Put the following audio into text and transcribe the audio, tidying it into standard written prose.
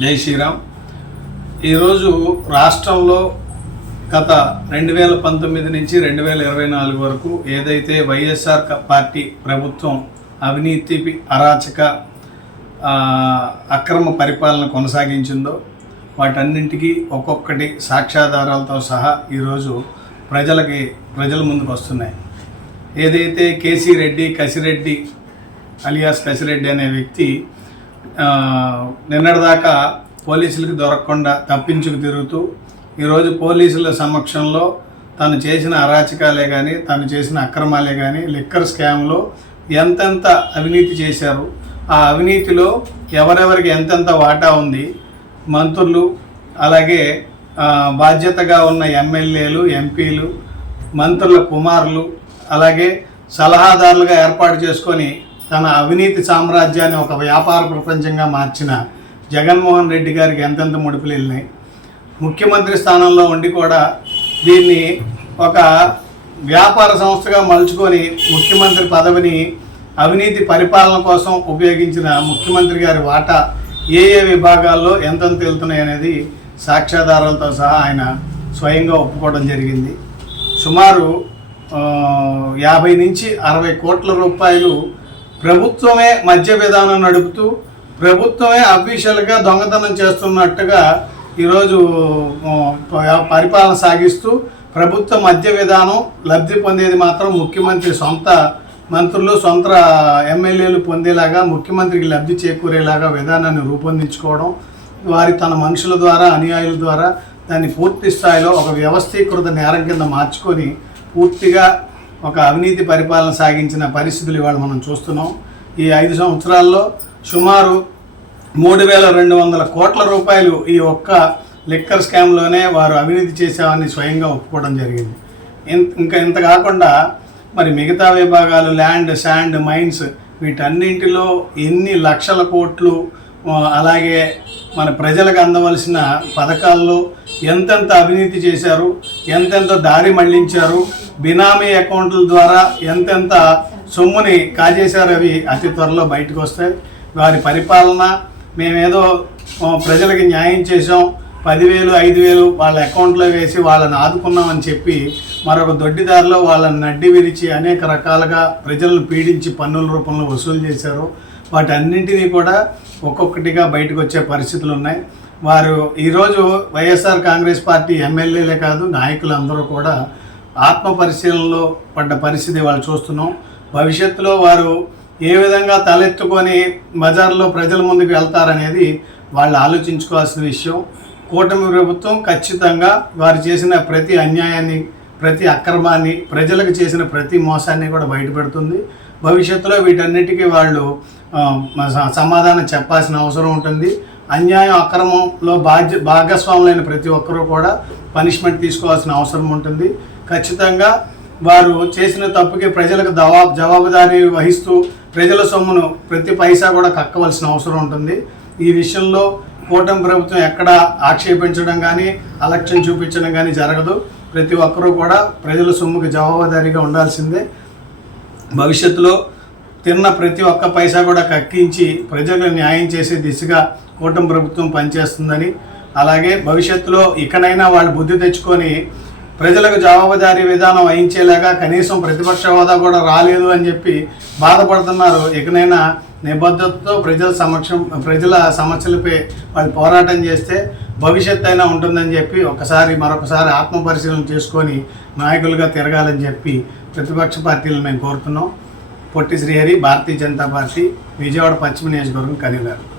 జై శ్రీరామ్. ఈరోజు రాష్ట్రంలో గత 2019 నుంచి 2024 వరకు ఏదైతే వైఎస్ఆర్ పార్టీ ప్రభుత్వం అవినీతి అరాచక అక్రమ పరిపాలన కొనసాగించిందో వాటన్నింటికీ ఒక్కొక్కటి సాక్ష్యాధారాలతో సహా ఈరోజు ప్రజల ముందుకు వస్తున్నాయి. ఏదైతే కసిరెడ్డి అలియాస్ కసిరెడ్డి అనే వ్యక్తి నిన్నటిదాకా పోలీసులకు దొరకకుండా తప్పించుకు తిరుగుతూ ఈరోజు పోలీసుల సమక్షంలో తను చేసిన అరాచకాలే కానీ తను చేసిన అక్రమాలే కానీ లిక్కర్ స్కామ్లో ఎంతెంత అవినీతి చేశారు, ఆ అవినీతిలో ఎవరెవరికి ఎంతెంత వాటా ఉంది, మంత్రులు అలాగే బాధ్యతగా ఉన్న ఎమ్మెల్యేలు ఎంపీలు మంత్రుల కుమారులు అలాగే సలహాదారులుగా ఏర్పాటు చేసుకొని తన అవినీతి సామ్రాజ్యాన్ని ఒక వ్యాపార ప్రపంచంగా మార్చిన జగన్మోహన్ రెడ్డి గారికి ఎంతెంత ముడుపులు వెళ్ళినాయి. ముఖ్యమంత్రి స్థానంలో ఉండి కూడా దీన్ని ఒక వ్యాపార సంస్థగా మలుచుకొని ముఖ్యమంత్రి పదవిని అవినీతి పరిపాలన కోసం ఉపయోగించిన ముఖ్యమంత్రి గారి వాటా ఏ విభాగాల్లో ఎంతెంత వెళ్తున్నాయి అనేది సాక్ష్యాధారాలతో సహా ఆయన స్వయంగా ఒప్పుకోవడం జరిగింది. సుమారు 50 నుంచి 60 కోట్ల రూపాయలు ప్రభుత్వమే మద్య విధానం నడుపుతూ ప్రభుత్వమే అఫీషియల్గా దొంగతనం చేస్తున్నట్టుగా ఈరోజు పరిపాలన సాగిస్తూ ప్రభుత్వ మద్య విధానం లబ్ధి పొందేది మాత్రం ముఖ్యమంత్రి సొంత మంత్రులు సొంత ఎమ్మెల్యేలు పొందేలాగా ముఖ్యమంత్రికి లబ్ధి చేకూరేలాగా విధానాన్ని రూపొందించుకోవడం, తన మనుషుల ద్వారా అనుయాయుల ద్వారా దాన్ని పూర్తి స్థాయిలో ఒక వ్యవస్థీకృత నేరం కింద మార్చుకొని పూర్తిగా ఒక అవినీతి పరిపాలన సాగించిన పరిస్థితులు ఇవాళ మనం చూస్తున్నాం. ఈ 5 సంవత్సరాల్లో సుమారు 3,200 కోట్ల రూపాయలు ఈ ఒక్క లిక్కర్ స్కామ్లోనే వారు అవినీతి చేశామని స్వయంగా ఒప్పుకోవడం జరిగింది. ఇంత కాకుండా మరి మిగతా విభాగాలు ల్యాండ్, శాండ్, మైన్స్ వీటన్నింటిలో ఎన్ని లక్షల కోట్లు అలాగే మన ప్రజలకు అందవలసిన పథకాల్లో ఎంతెంత అవినీతి చేశారు, ఎంతెంత దారి మళ్లించారు, బినామీ అకౌంట్ల ద్వారా ఎంతెంత సొమ్ముని కాజేశారు అవి అతి త్వరలో బయటకు వస్తాయి. వారి పరిపాలన మేమేదో ప్రజలకి న్యాయం చేసాం, 10,000 5,000 వాళ్ళ అకౌంట్లో వేసి వాళ్ళని ఆదుకున్నామని చెప్పి మరొక దొడ్డిదారిలో వాళ్ళని నడ్డి విరిచి అనేక రకాలుగా ప్రజలను పీడించి పన్నుల రూపంలో వసూలు చేశారు. వాటన్నింటినీ కూడా ఒక్కొక్కటిగా బయటకు వచ్చే పరిస్థితులు ఉన్నాయి. వారు ఈరోజు వైఎస్ఆర్ కాంగ్రెస్ పార్టీ ఎమ్మెల్యేలే కాదు నాయకులందరూ కూడా ఆత్మ పరిశీలనలో పడ్డ పరిస్థితి వాళ్ళు చూస్తున్నాం. భవిష్యత్తులో వారు ఏ విధంగా తలెత్తుకొని బజార్లో ప్రజల ముందుకు వెళ్తారనేది వాళ్ళు ఆలోచించుకోవాల్సిన విషయం. కూటమి ప్రభుత్వం ఖచ్చితంగా వారు చేసిన ప్రతి అన్యాయాన్ని, ప్రతి అక్రమాన్ని, ప్రజలకు చేసిన ప్రతి మోసాన్ని కూడా బయటపెడుతుంది. భవిష్యత్తులో వీటన్నిటికీ వాళ్ళు సమాధానం చెప్పాల్సిన అవసరం ఉంటుంది. అన్యాయం అక్రమంలో భాగస్వాములైన ప్రతి ఒక్కరూ కూడా పనిష్మెంట్ తీసుకోవాల్సిన అవసరం ఉంటుంది. ఖచ్చితంగా వారు చేసిన తప్పుకి ప్రజలకు జవాబుదారీ వహిస్తూ ప్రజల సొమ్మును ప్రతి పైసా కూడా కక్కవలసిన అవసరం ఉంటుంది. ఈ విషయంలో కూటమి ప్రభుత్వం ఎక్కడ ఆక్షేపించడం కానీ అలక్ష్యం చూపించడం కానీ జరగదు. ప్రతి ఒక్కరూ కూడా ప్రజల సొమ్ముకి జవాబుదారీగా ఉండాల్సిందే. భవిష్యత్తులో తిన్న ప్రతి ఒక్క పైసా కూడా కక్కించి ప్రజలకు న్యాయం చేసే దిశగా కూటమి ప్రభుత్వం పనిచేస్తుందని, అలాగే భవిష్యత్తులో ఇకనైనా వాళ్ళు బుద్ధి తెచ్చుకొని ప్రజలకు జవాబుదారీ విధానం వహించేలాగా కనీసం ప్రతిపక్ష హోదా కూడా రాలేదు అని చెప్పి బాధపడుతున్నారు. ఇకనైనా నిబద్ధతతో ప్రజల సమస్యలపై వాళ్ళు పోరాటం చేస్తే భవిష్యత్తు అయినా ఉంటుందని చెప్పి మరొకసారి ఆత్మపరిశీలన చేసుకొని నాయకులుగా తిరగాలని చెప్పి ప్రతిపక్ష పార్టీలను మేము కోరుతున్నాం. పొట్టి శ్రీహరి, భారతీయ జనతా పార్టీ, విజయవాడ పశ్చిమ నియోజకవర్గం కన్వీనర్.